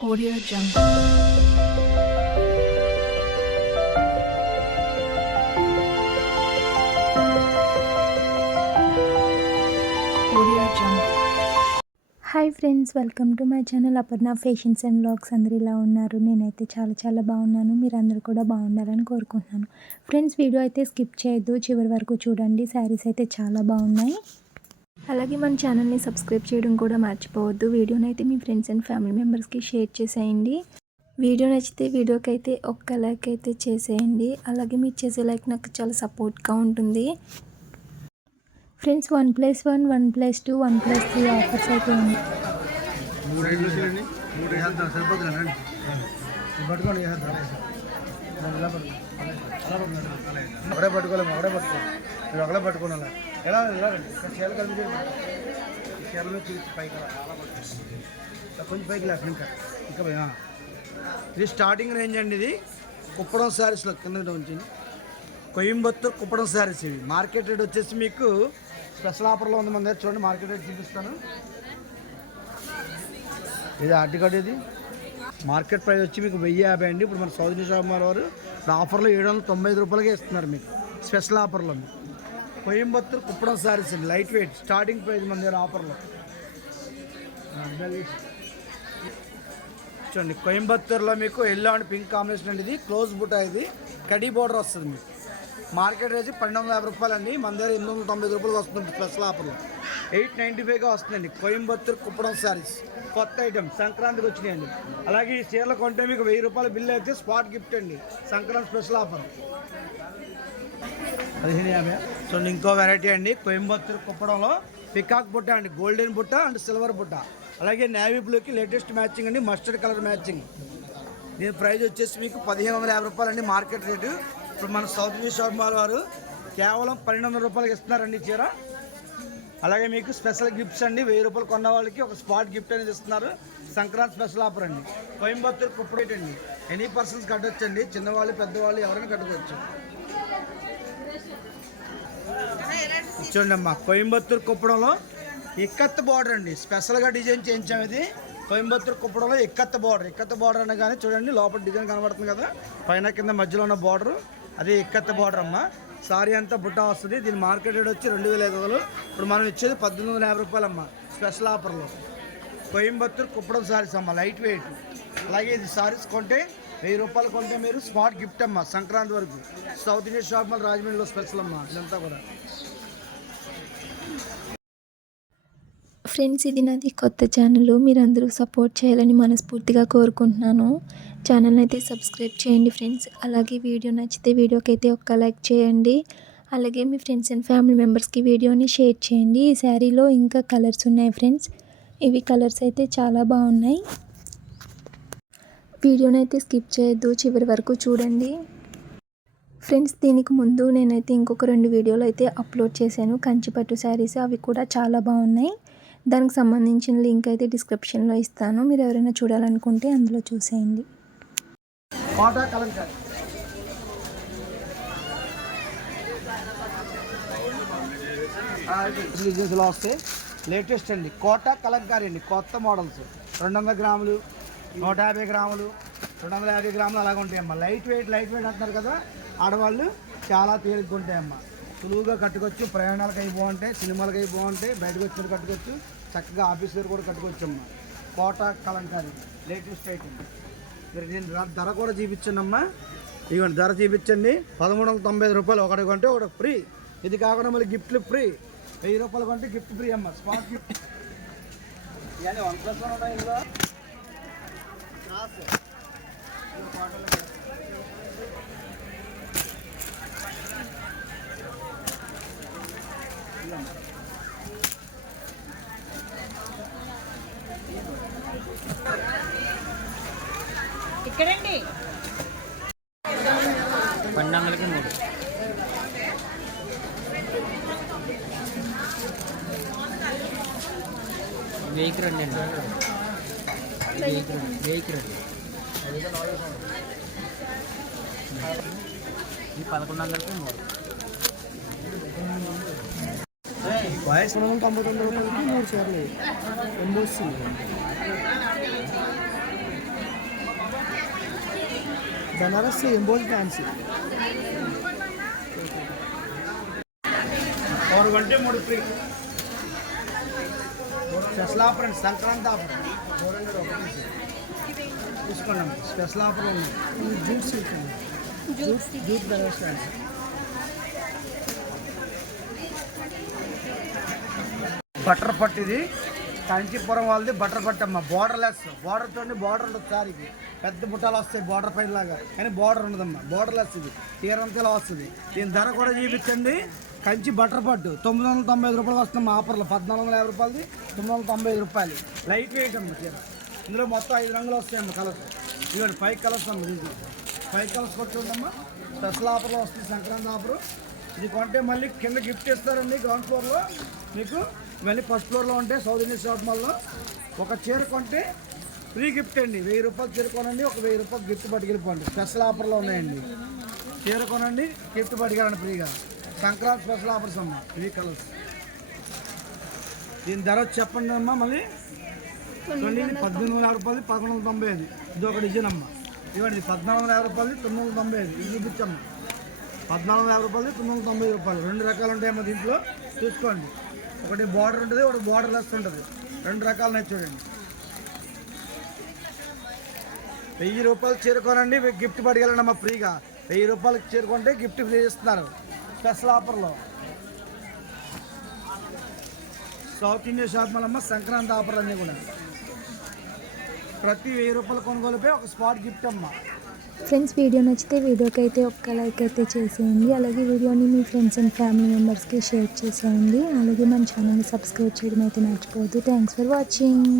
Audio Jungle. Audio Jungle. Hi friends welcome to my channel Aparna fashions and blogs అందరు ఇలా ఉన్నారు? నేనైతే చాలా చాలా బాగున్నాను. మీరందరూ కూడా బాగుండాలని కోరుకుంటున్నాను. ఫ్రెండ్స్ వీడియో అయితే స్కిప్ చేయొద్దు. చివరి వరకు చూడండి. శారీస్ అయితే చాలా బాగున్నాయి. అలాగే మన ఛానల్ని సబ్స్క్రైబ్ చేయడం కూడా మర్చిపోవద్దు. వీడియోని అయితే మీ ఫ్రెండ్స్ అండ్ ఫ్యామిలీ మెంబర్స్కి షేర్ చేసేయండి. వీడియో నచ్చితే వీడియోకి అయితే ఒక్క లైక్ అయితే చేసేయండి. అలాగే మీరు చేసే లైక్ నాకు చాలా సపోర్ట్గా ఉంటుంది. Friends one plus one one plus two one plus three offers అయితే ఉంది పట్టుకోండి. ఒకడే పట్టుకోలేము ఒకడే పట్టుకో మీరు ఒకడే పట్టుకున్నా ఎలా ఇలా ఇక్కడ చీల కలిపి ఈ మీద చూసి పైకి అలా కొంచెం పైకి లేక ఇంకా ఇంకా ఇది స్టార్టింగ్ రేంజ్ అండి ఇది. కుప్పడం శారీస్లో కింద ఉంచండి. కోయంబత్తూర్ కుప్పడం శారీస్ ఇవి. మార్కెట్ రేట్ వచ్చేసి మీకు స్పెషల్ ఆఫర్లో ఉంది మన దగ్గర. చూడండి మార్కెట్ రేట్ చూపిస్తాను. ఇది ఆర్టికట్ ఇది. మార్కెట్ ప్రైస్ వచ్చి మీకు వెయ్యి యాభై అండి. ఇప్పుడు మన సౌదీ షాప్ వారు ఇప్పుడు ఆఫర్లో ఏడు వందల తొంభై ఐదు రూపాయలకే ఇస్తున్నారు మీకు. స్పెషల్ ఆఫర్లో మీకు. కుప్పడం శారీస్ అండి. Light weight. స్టార్టింగ్ ప్రైస్ మన దగ్గర ఆఫర్లో. చూడండి కోయంబత్తూర్లో మీకు ఎల్లో అండ్ పింక్ కాంబినేషన్ అండి ఇది. క్లోజ్ బుటా ఇది. కడీ బోర్డర్ వస్తుంది మీకు. మార్కెట్ రేట్ పన్నెండు వందల యాభై రూపాయలు అండి మన దగ్గర ఎనిమిది వందల తొంభై రూపాయలు వస్తుంది స్పెషల్ ఆఫర్లు ఎయిట్ నైంటీ ఫైవ్గా వస్తుందండి. కోయంబత్తూరు కుప్పడం శారీస్. కొత్త ఐటమ్. సంక్రాంతికి వచ్చినాయండి. అలాగే ఈ చీరలు కొంటే మీకు వెయ్యి రూపాయల బిల్లు అయితే స్పాట్ గిఫ్ట్ అండి. Sankranti special offer. పదిహేను యాభై. చూడండి ఇంకో వెరైటీ అండి. కోయంబత్తూరు కుప్పడంలో పికాక్ బుట్ట అండి. గోల్డెన్ బుట్ట అండ్ సిల్వర్ బుట్ట. అలాగే నేవీ బ్లూకి లేటెస్ట్ మ్యాచింగ్ అండి. మస్టర్డ్ కలర్ మ్యాచింగ్ దీని ప్రైస్ వచ్చేసి మీకు పదిహేను వందల యాభై రూపాయలు అండి మార్కెట్ రేటు ఇప్పుడు మన సౌత్ ఇండియన్ షాప్ మాల్ వారు కేవలం పన్నెండు వందల రూపాయలకి ఇస్తున్నారండి చీర. అలాగే మీకు స్పెషల్ గిఫ్ట్స్ అండి. వెయ్యి రూపాయలు కొన్న వాళ్ళకి ఒక స్పాట్ గిఫ్ట్ అనేది ఇస్తున్నారు. సంక్రాంతి స్పెషల్ ఆఫర్ అండి. కోయంబత్తూరు కుప్పరేట్ అండి. ఎనీ పర్సన్స్ కట్టొచ్చండి. చిన్నవాళ్ళు పెద్దవాళ్ళు ఎవరైనా కట్టుకోవచ్చు. చూడండి అమ్మా కోయంబత్తూరు కుప్పడంలో ఇక్కత్ బార్డర్ అండి. స్పెషల్గా డిజైన్ చేయించాం ఇది. కోయంబత్తూరు కుప్పడంలో ఇక్కత్ బార్డర్ ఇక్కత్ బార్డర్ అనగానే చూడండి లోపల డిజైన్ కనబడుతుంది కదా. పైన కింద మధ్యలో ఉన్న బార్డర్ అది ఇక్కత్త బార్డర్ అమ్మ. సారీ అంతా బుట్ట వస్తుంది. దీని మార్కెట్ రేట్ వచ్చి రెండు వేల ఐదు వందలు. ఇప్పుడు మనం ఇచ్చేది పద్దెనిమిది వందల యాభై రూపాయలు అమ్మ స్పెషల్ ఆఫర్లో కోయంబత్తూరు కుప్పడం సారీస్ అమ్మ లైట్ వెయిట్ అలాగే ఇది సారీస్ కొంటే వెయ్యి రూపాయలు కొంటే మీరు స్మార్ట్ గిఫ్ట్ అమ్మ సంక్రాంతి వరకు. సౌత్ ఇండియన్ షాప్ మళ్ళీ రాజమండ్రిలో స్పెషల్ అమ్మ ఇదంతా కూడా. ఫ్రెండ్స్ ఇది నాది కొత్త ఛానల్ మీరందరూ సపోర్ట్ చేయాలని మనస్ఫూర్తిగా కోరుకుంటున్నాను. ఛానల్ అయితే సబ్స్క్రైబ్ చేయండి ఫ్రెండ్స్. అలాగే వీడియో నచ్చితే వీడియోకి అయితే ఒక్క లైక్ చేయండి. అలాగే మీ ఫ్రెండ్స్ అండ్ ఫ్యామిలీ మెంబర్స్కి వీడియోని షేర్ చేయండి. ఈ శారీలో ఇంకా కలర్స్ ఉన్నాయి ఫ్రెండ్స్. ఇవి కలర్స్ అయితే చాలా బాగున్నాయి. వీడియోని అయితే స్కిప్ చేయొద్దు చివరి వరకు చూడండి. ఫ్రెండ్స్ దీనికి ముందు నేనైతే ఇంకొక రెండు వీడియోలు అయితే అప్లోడ్ చేశాను. కంచిపట్టు శారీస్ అవి కూడా చాలా బాగున్నాయి. దానికి సంబంధించిన లింక్ అయితే డిస్క్రిప్షన్లో ఇస్తాను. మీరు ఎవరైనా చూడాలనుకుంటే అందులో చూసేయండి. కోటా కలంకారీ. బిజినెస్లో వస్తే లేటెస్ట్ అండి. కోటా కలంకారీ అండి. కొత్త మోడల్స్. రెండు వందల గ్రాములు నూట యాభై గ్రాములు రెండు వందల యాభై గ్రాములు అలాగ ఉంటాయమ్మా. లైట్ వెయిట్ లైట్ వెయిట్ అంటున్నారు కదా ఆడవాళ్ళు చాలా తేలిగ్గా సులువుగా కట్టుకోవచ్చు ప్రయాణాలకు అయి బాగుంటాయి సినిమాలకు అయి బాగుంటాయి బయటకు వచ్చినట్టు కట్టుకోవచ్చు చక్కగా ఆఫీస్ దగ్గర కూడా కట్టుకోవచ్చు అమ్మా కోటా కలంకారీ లేటెస్ట్ ఐటమ్ నేను ధర- కూడా చూపించండమ్మా. ఇవ్వండి ధర చూపించండి. పదమూడు వందల తొంభై ఐదు రూపాయలు ఒకటి కొంటే ఒకటి ఫ్రీ. ఇది కాకుండా మళ్ళీ గిఫ్ట్లు ఫ్రీ. వెయ్యి రూపాయలు కొంటే గిఫ్ట్ ఫ్రీ అమ్మ. స్మార్ట్ గిఫ్ట్ ఇవన్నీ వన్ ప్లస్ వన్ ఉన్నాయి ఇందులో? ఇక్కడండి. పన్నెండు వందలకి మూడు. వెయ్యికి రెండు అండి. వెయ్యికి రెండు వెయ్యికి రెండు. ఈ పదకొండు వందలకి మూడు. వయసు రెండు వందల తొంభై తొమ్మిది మూడు చీరలు ఎన్ని బెనారస్ ఎంబోల్ ఫ్యాన్సీ మూడు గంటే మూడు ఫ్రీ స్పెషల్ ఆఫర్ అండి సంక్రాంతి ఆఫర్ తీసుకోండి స్పెషల్ ఆఫర్ ఉంది. Jute silk jute jute Banaras fancy butter పట్టు ఇది. కంచిపురం వాళ్ళది బటర్ పట్టు అమ్మ. బార్డర్ లెస్ బార్డర్ తోటి బార్డర్ ఉండదు సార్ ఇది. పెద్ద బుట్టాలు వస్తాయి బార్డర్ పైన లాగా. కానీ బార్డర్ ఉండదమ్మా. బార్డర్ వస్తుంది తీరంతలో వస్తుంది. దీని ధర కూడా చూపించండి. కంచి బటర్ పట్టు తొమ్మిది వందల తొంభై ఐదు రూపాయలు వస్తుంది ఆఫర్లో పద్నాలుగు వందల యాభై రూపాయలది తొమ్మిది వందల తొంభై ఐదు రూపాయలు. లైట్ వెయిట్ అమ్మ చీర. ఇందులో మొత్తం ఐదు రంగులు వస్తాయమ్మ కలర్స్ ఇదిగోండి ఫైవ్ కలర్స్ అమ్మ ఇది. ఫైవ్ కలర్స్ కొట్టుకుందమ్మా స్పెషల్ ఆఫర్లో వస్తుంది సంక్రాంతి ఆఫరు ఇది కొంటే మళ్ళీ కింద గిఫ్ట్ ఇస్తారండి గ్రౌండ్ ఫ్లోర్లో మీకు మళ్ళీ ఫస్ట్ ఫ్లోర్లో ఉంటే సౌత్ ఇండియన్ షాప్ మాల్లో. ఒక చీర కొంటే ఫ్రీ గిఫ్ట్ అండి. వెయ్యి రూపాయలు చీర కొనండి ఒక వెయ్యి రూపాయలు గిఫ్ట్ పట్టుకెళ్ళిపోండి. స్పెషల్ ఆఫర్లో ఉన్నాయండి. చీర కొనండి గిఫ్ట్ పట్టుకెళ్ళండి ఫ్రీగా. సంక్రాంతి స్పెషల్ ఆఫర్స్ అమ్మా. ఫ్రీ కలర్స్ దీని ధర చెప్పండి అమ్మా మళ్ళీ. చూడండి ఇది పద్దెనిమిది వందల రూపాయలు పదకొండు వందల తొంభై ఐదు. ఇది ఒక డిజైన్ అమ్మా. ఇవ్వండి పద్నాలుగు వందల యాభై రూపాయలు తొమ్మిది వందల తొంభై ఐదు. ఇది చూపించమ్మా పద్నాలుగు వందల యాభై రూపాయలు తొమ్మిది వందల తొంభై రూపాయలు. రెండు రకాలు ఉంటాయమ్మా దీంట్లో. చూసుకోండి. ఒకటి బార్డర్ ఉంటుంది ఒకటి బార్డర్ లెస్ ఉంటుంది. రెండు రకాలు చూడండి. వెయ్యి రూపాయలు చేరుకోనండి గిఫ్ట్ పట్టుకెళ్ళండి మా ఫ్రీగా? వెయ్యి రూపాయలు చేరుకుంటే గిఫ్ట్ ఫ్రీ ఇస్తున్నారు స్పెషల్ ఆఫర్లో. సౌత్ ఇండియా షాప్ వల్ల సంక్రాంతి ఆఫర్ అన్నీ కూడా. ప్రతి వెయ్యి రూపాయల కొనుగోలుపై ఒక స్పాట్ గిఫ్ట్ అమ్మా. ఫ్రెండ్స్ వీడియో నచ్చితే వీడియోకి అయితే ఒక్క లైక్ అయితే చేసేయండి. అలాగే వీడియోని మీ ఫ్రెండ్స్ అండ్ ఫ్యామిలీ మెంబర్స్కి షేర్ చేసేయండి. అలాగే మన ఛానల్ని సబ్స్క్రైబ్ చేయడం అయితే మర్చిపోవద్దు. Thanks for watching.